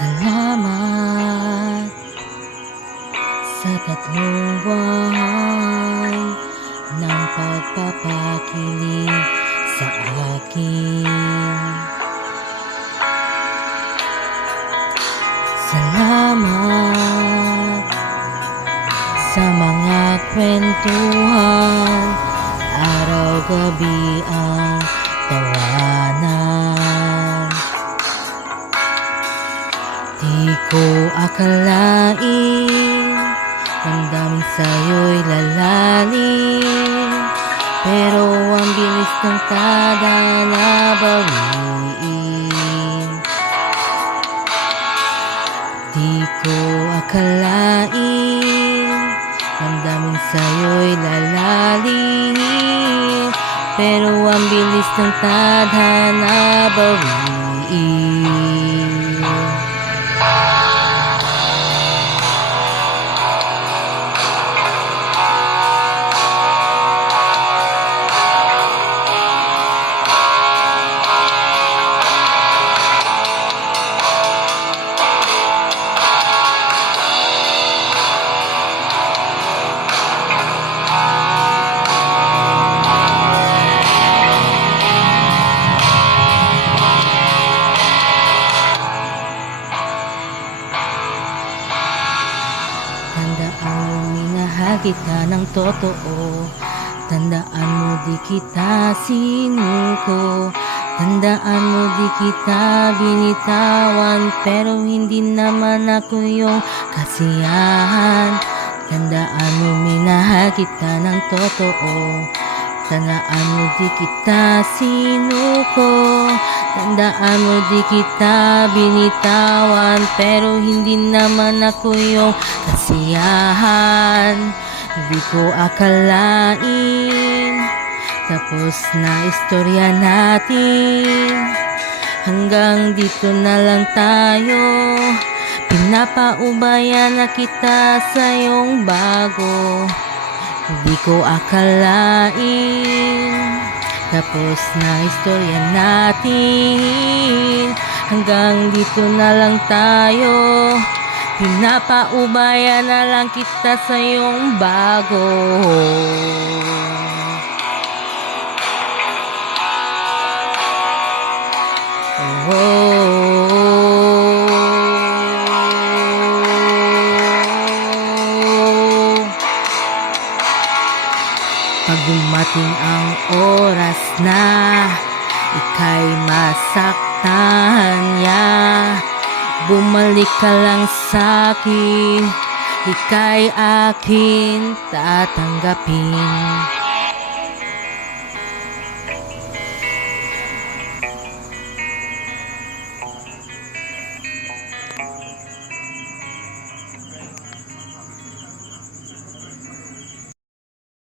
Salamat sa 3 buwan ng pagpapakinig sa akin. Salamat sa mga kwentuhan, araw-gabi ang tawanan. Di ko akalain damdamin sa'yo'y lalalim, pero ang bilis ng tada na bawiin. Di ko akalain damdamin sa'yo'y lalalim, pero ang bilis ng tadhana bawiin. Tandaan mo, minahal kita ng totoo. Tandaan mo, di kita sinuko. Tandaan mo, di kita binitawan, pero hindi naman ako yung kasiyahan. Tandaan mo, minahal kita ng totoo. Tandaan mo, di kita sinuko. Tandaan mo, di kita binitawan, pero hindi naman ako yung kasiyahan. Di ko akalain tapos na istorya natin. Hanggang dito na lang tayo. Pinapaubayan na kita sa iyong bago. Di ko akalain tapos na istorya natin. Hanggang dito na lang tayo. Pinapaubayan na lang kita sa iyong bago. Pag dumating ang oras na ika'y masaktan niya, bumalik ka lang sa'kin, ika'y akin tatanggapin.